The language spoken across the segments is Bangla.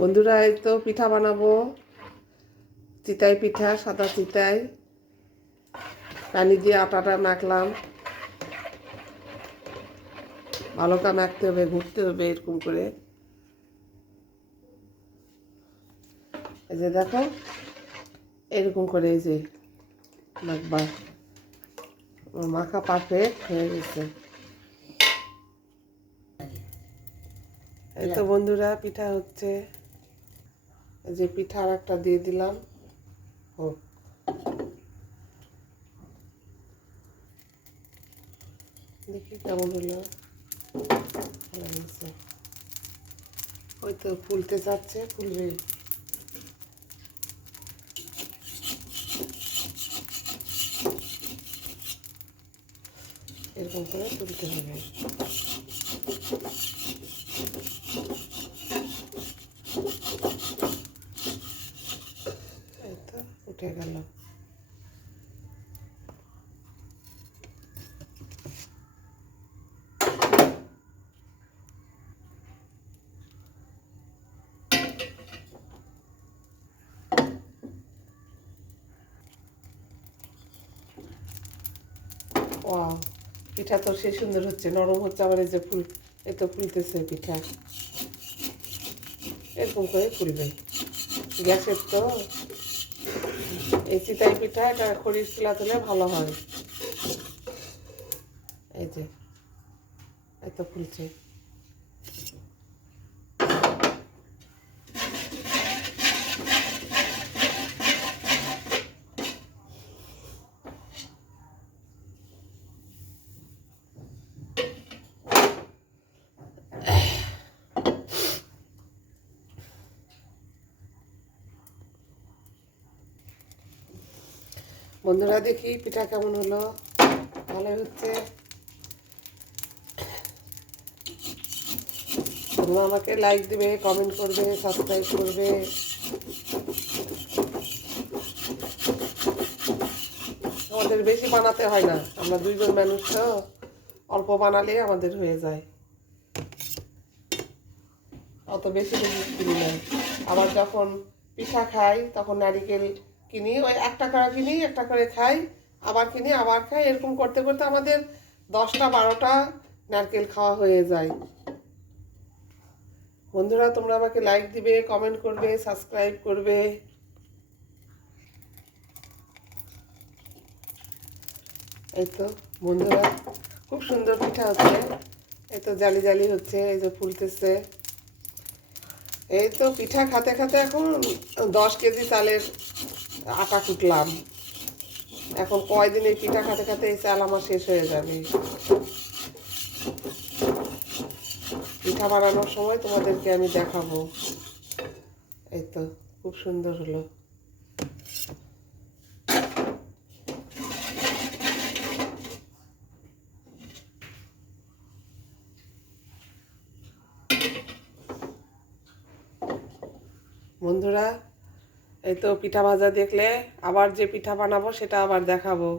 বন্ধুরা, এই তো পিঠা বানাবো। চিতাই পিঠা, সাদা চিতাই। পানি দিয়ে আটাটা মাখলাম। ভালো করে মাখতে হবে, ঘুরতে হবে এরকম করে। এই যে দেখো, এরকম করে এই যে মাখবা। মাখা পারফেক্ট হয়ে গেছে। এই তো বন্ধুরা, পিঠা হচ্ছে। এই যে পিঠা আর একটা দিয়ে দিলাম। হোক, দেখি কেমন হলো। ভালো হয়েছে। ওই তো ফুলতে যাচ্ছে, ফুলবে। এরকম করে তুলতে হবে। এই তো উঠে গেল। ও, পিঠা তো সে সুন্দর হচ্ছে, নরম হচ্ছে। আবার এই যে ফুল, এই তো ফুলতেছে পিঠা। এরকম করে ফুলবে। গ্যাসের তো এই চিতাই পিঠা, এটা খড়ির চুলা তুলে ভালো হয়। এই যে এত ফুলছে। বন্ধুরা, দেখি পিঠা কেমন হলো। ভালোই হচ্ছে। তোমরা আমাকে লাইক দিবে, কমেন্ট করবে, সাবস্ক্রাইব করবে। আমাদের বেশি বানাতে হয় না, আমরা দুইজন মানুষ তো, অল্প বানালে আমাদের হয়ে যায়। অত বেশি বেশি কিনি না। আবার যখন পিঠা খাই তখন নারিকেল কিনি, ওই একটা করে কিনি, একটা করে খাই, আবার কিনি, আবার খাই। এরকম করতে করতে আমাদের 10টা 12টা নারকেল খাওয়া হয়ে যায়। বন্ধুরা, তোমরা আমাকে লাইক দিবে, কমেন্ট করবে, সাবস্ক্রাইব করবে। এই তো বন্ধুরা, খুব সুন্দর পিঠা হচ্ছে। এই তো জালি জালি হচ্ছে, এই যে ফুলতেছে। এই তো পিঠা খাতে খাতে এখন 10 কেজি চালের আটা কুটলাম। এখন কয়দিন এই পিঠা খাতে খাতে এই চাল আমার শেষ হয়ে যাবে। পিঠা বানানোর সময় তোমাদেরকে আমি দেখাবো। এই তো খুব সুন্দর হলো। বন্ধুরা, এই তো পিঠা ভাজা দেখলে আবার যে পিঠা বানাবো সেটা আবার দেখাবো।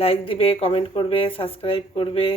লাইক দিবে, কমেন্ট করবে, সাবস্ক্রাইব করবে।